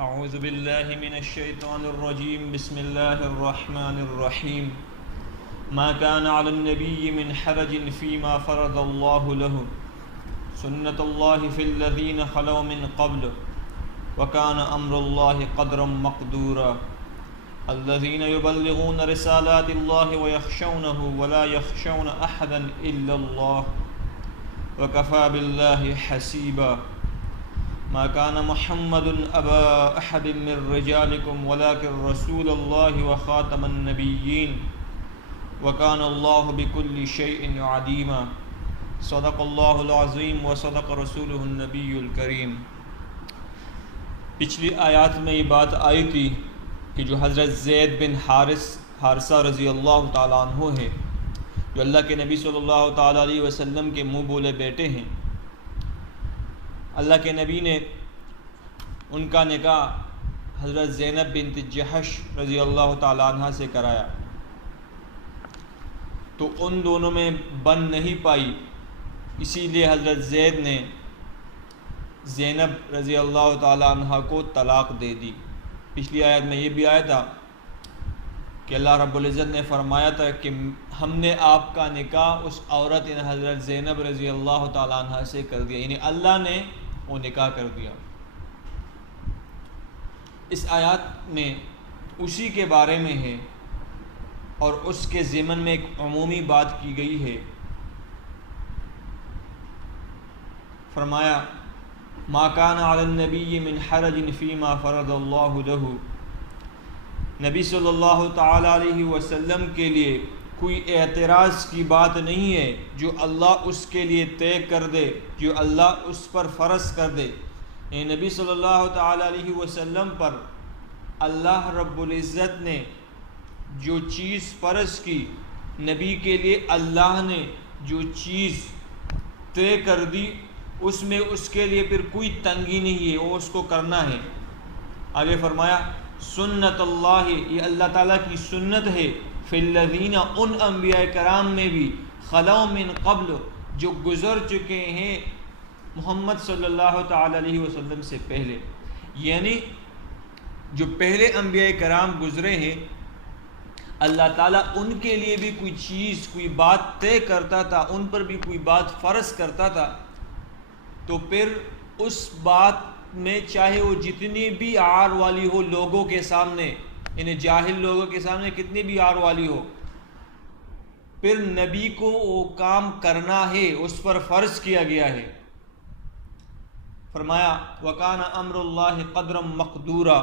أعوذ بالله من الشيطان الرجيم. بسم الله الرحمن الرحيم. ما كان على النبي من حرج فيما فرض الله له سنة الله في الذين خلوا من قبل وكان أمر الله قدرا مقدورا الذين يبلغون رسالات الله ويخشونه ولا يخشون أحدا إلا الله وكفى بالله حسيبا. ما كان محمد أبا أحد من رجالكم ولكن رسول الله وخاتم النبيين وكان الله بكل شيء عليما. صدق الله العظيم وصدق رسوله النبي الكريم. پچھلی آیات میں یہ بات آئی تھی کہ جو حضرت زید بن حارثہ رضی اللہ تعالیٰ عنہ ہے، جو اللہ کے نبی صلی اللہ تعالیٰ علیہ وسلم کے منہ بولے بیٹے ہیں، اللہ کے نبی نے ان کا نکاح حضرت زینب بنت جحش رضی اللہ تعالیٰ عنہ سے کرایا، تو ان دونوں میں بن نہیں پائی، اسی لیے حضرت زید نے زینب رضی اللہ تعالیٰ عنہ کو طلاق دے دی۔ پچھلی آیت میں یہ بھی آیا تھا کہ اللہ رب العزت نے فرمایا تھا کہ ہم نے آپ کا نکاح اس عورت یعنی حضرت زینب رضی اللہ تعالیٰ عنہ سے کر دیا، یعنی اللہ نے وہ نکاح کر دیا۔ اس آیات میں اسی کے بارے میں ہے اور اس کے ضمن میں ایک عمومی بات کی گئی ہے۔ فرمایا ما کان علی النبی من حرج فیما فرض اللہ لہ، نبی صلی اللہ تعالی علیہ وسلم کے لیے کوئی اعتراض کی بات نہیں ہے جو اللہ اس کے لیے طے کر دے، جو اللہ اس پر فرض کر دے۔ یعنی نبی صلی اللہ تعالی علیہ وسلم پر اللہ رب العزت نے جو چیز فرض کی، نبی کے لیے اللہ نے جو چیز طے کر دی، اس میں اس کے لیے پھر کوئی تنگی نہیں ہے، وہ اس کو کرنا ہے۔ آگے فرمایا سنت اللہ، یہ اللہ تعالیٰ کی سنت ہے، فی الذین، ان انبیاء کرام میں بھی، خلو من قبل، جو گزر چکے ہیں محمد صلی اللہ تعالی علیہ وسلم سے پہلے، یعنی جو پہلے انبیاء کرام گزرے ہیں، اللہ تعالیٰ ان کے لیے بھی کوئی چیز، کوئی بات طے کرتا تھا، ان پر بھی کوئی بات فرض کرتا تھا، تو پھر اس بات میں چاہے وہ جتنی بھی عار والی ہو لوگوں کے سامنے، یعنی جاہل لوگوں کے سامنے کتنی بھی عار والی ہو، پھر نبی کو وہ کام کرنا ہے، اس پر فرض کیا گیا ہے۔ فرمایا وَكَانَ أَمْرُ اللَّهِ قَدْرًا مَقْدُورًا،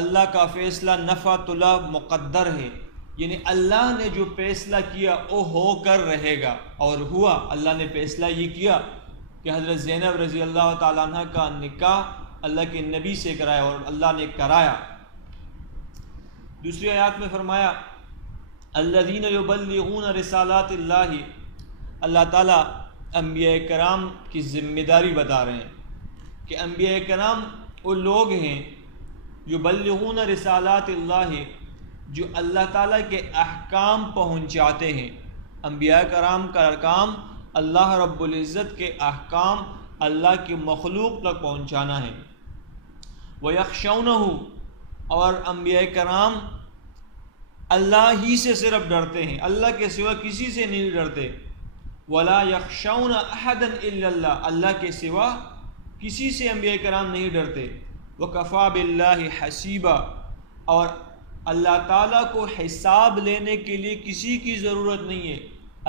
اللہ کا فیصلہ نفع طلع مقدر ہے، یعنی اللہ نے جو فیصلہ کیا وہ ہو کر رہے گا، اور ہوا۔ اللہ نے فیصلہ یہ کیا کہ حضرت زینب رضی اللہ تعالیٰ عنہ کا نکاح اللہ کے نبی سے کرایا، اور اللہ نے کرایا۔ دوسری آیات میں فرمایا الذین یبلغون رسالات اللہ، اللہ تعالیٰ انبیاء کرام کی ذمہ داری بتا رہے ہیں کہ انبیاء کرام وہ لوگ ہیں یبلغون رسالات اللہ، جو اللہ تعالیٰ کے احکام پہنچاتے ہیں۔ انبیاء کرام کا کام اللہ رب العزت کے احکام اللہ کی مخلوق تک پہنچانا ہے۔ وَيَخْشَوْنَهُ، اور انبیاء کرام اللہ ہی سے صرف ڈرتے ہیں، اللہ کے سوا کسی سے نہیں ڈرتے۔ وَلَا يَخْشَوْنَ أَحَدًا إِلَّا اللَّهُ، اللہ کے سوا کسی سے انبیاء کرام نہیں ڈرتے۔ وَكَفَى بِاللَّهِ حَسِيبًا، اور اللہ تعالیٰ کو حساب لینے کے لیے کسی کی ضرورت نہیں ہے،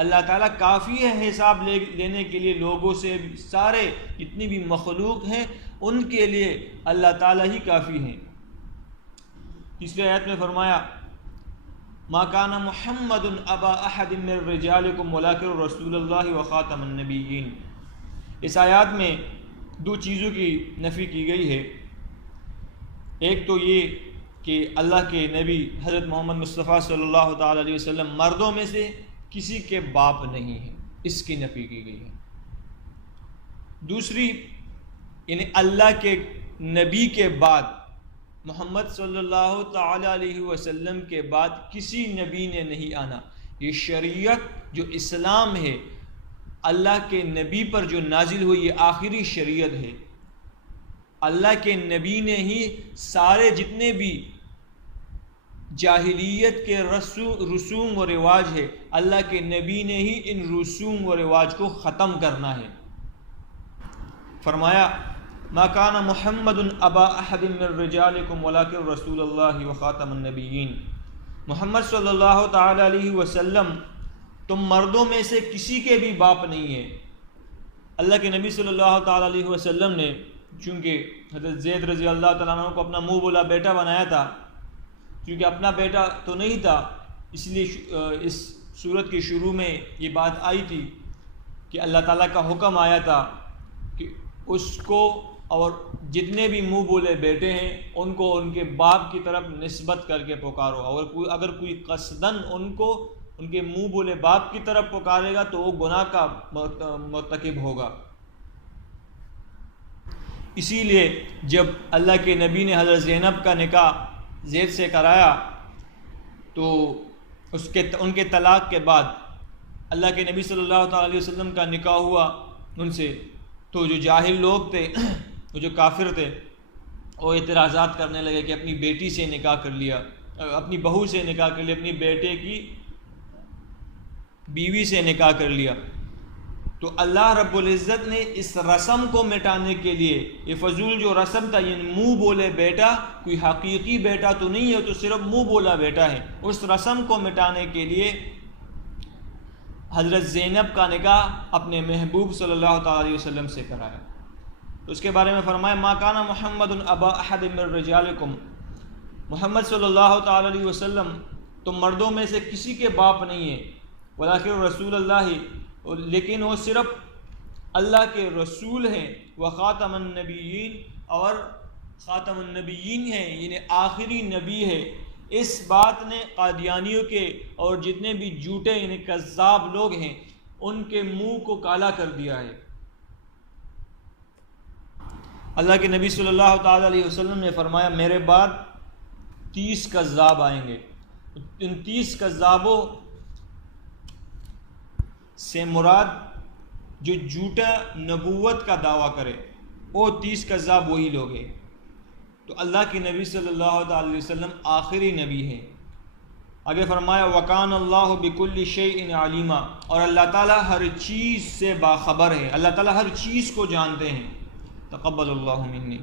اللہ تعالیٰ کافی ہے حساب لینے کے لیے لوگوں سے، سارے جتنی بھی مخلوق ہیں ان کے لیے اللہ تعالیٰ ہی کافی ہیں۔ تیسری آیت میں فرمایا ما کان محمد ابا احد من رجالکم ولکن رسول اللہ وخاتم النبیین۔ اس آیات میں دو چیزوں کی نفی کی گئی ہے، ایک تو یہ کہ اللہ کے نبی حضرت محمد مصطفیٰ صلی اللہ تعالی علیہ وسلم مردوں میں سے کسی کے باپ نہیں ہیں، اس کی نفی کی گئی ہے۔ دوسری، یعنی اللہ کے نبی کے بعد، محمد صلی اللہ تعالی علیہ وسلم کے بعد کسی نبی نے نہیں آنا۔ یہ شریعت جو اسلام ہے، اللہ کے نبی پر جو نازل ہوئی، یہ آخری شریعت ہے۔ اللہ کے نبی نے ہی سارے جتنے بھی جاہلیت کے رسوم و رواج ہے، اللہ کے نبی نے ہی ان رسوم و رواج کو ختم کرنا ہے۔ فرمایا ما کان محمد ابا احد من رجالکم ولکن رسول اللہ وخاتم النبیین، محمد صلی اللہ تعالی علیہ وسلم تم مردوں میں سے کسی کے بھی باپ نہیں ہے۔ اللہ کے نبی صلی اللہ تعالی علیہ وسلم نے چونکہ حضرت زید رضی اللہ تعالیٰ عنہ کو اپنا منہ بولا بیٹا بنایا تھا، کیونکہ اپنا بیٹا تو نہیں تھا، اس لیے اس سورت کے شروع میں یہ بات آئی تھی کہ اللہ تعالیٰ کا حکم آیا تھا کہ اس کو اور جتنے بھی منہ بولے بیٹے ہیں ان کو ان کے باپ کی طرف نسبت کر کے پکارو، اور اگر کوئی قصدن ان کو ان کے منہ بولے باپ کی طرف پکارے گا تو وہ گناہ کا مرتکب ہوگا۔ اسی لیے جب اللہ کے نبی نے حضرت زینب کا نکاح زید سے کرایا تو ان کے طلاق کے بعد اللہ کے نبی صلی اللہ تعالی علیہ وسلم کا نکاح ہوا ان سے، تو جو جاہل لوگ تھے، وہ جو کافر تھے، وہ اعتراضات کرنے لگے کہ اپنی بیٹی سے نکاح کر لیا، اپنی بہو سے نکاح کر لیا، اپنی بیٹے کی بیوی سے نکاح کر لیا۔ تو اللہ رب العزت نے اس رسم کو مٹانے کے لیے، یہ فضول جو رسم تھا، یہ منہ بولے بیٹا، کوئی حقیقی بیٹا تو نہیں ہے، تو صرف منہ بولا بیٹا ہے، اس رسم کو مٹانے کے لیے حضرت زینب کا نکاح اپنے محبوب صلی اللہ تعالی علیہ وسلم سے کرایا۔ تو اس کے بارے میں فرمایا ما کان محمد ابا احد من رجالکم، محمد صلی اللہ تعالی علیہ وسلم تم مردوں میں سے کسی کے باپ نہیں ہیں، ولکن رسول اللہ، لیکن وہ صرف اللہ کے رسول ہیں، وخاتم النبیین، اور خاتم النبیین ہیں، یعنی آخری نبی ہے۔ اس بات نے قادیانیوں کے اور جتنے بھی جھوٹے یعنی کذاب لوگ ہیں ان کے منہ کو کالا کر دیا ہے۔ اللہ کے نبی صلی اللہ تعالی علیہ وسلم نے فرمایا میرے بعد 30 کذاب آئیں گے، ان 30 کذابوں سے مراد جو جھوٹا نبوت کا دعویٰ کرے، وہ 30 کذاب وہی لوگ ہیں۔ تو اللہ کے نبی صلی اللہ تعالی علیہ وسلم آخری نبی ہیں۔ آگے فرمایا وَكَانَ اللَّهُ بِكُلِّ شَيْءٍ عَلِيمًا، اور اللہ تعالیٰ ہر چیز سے باخبر ہے، اللہ تعالیٰ ہر چیز کو جانتے ہیں۔ تقبل اللہ منی۔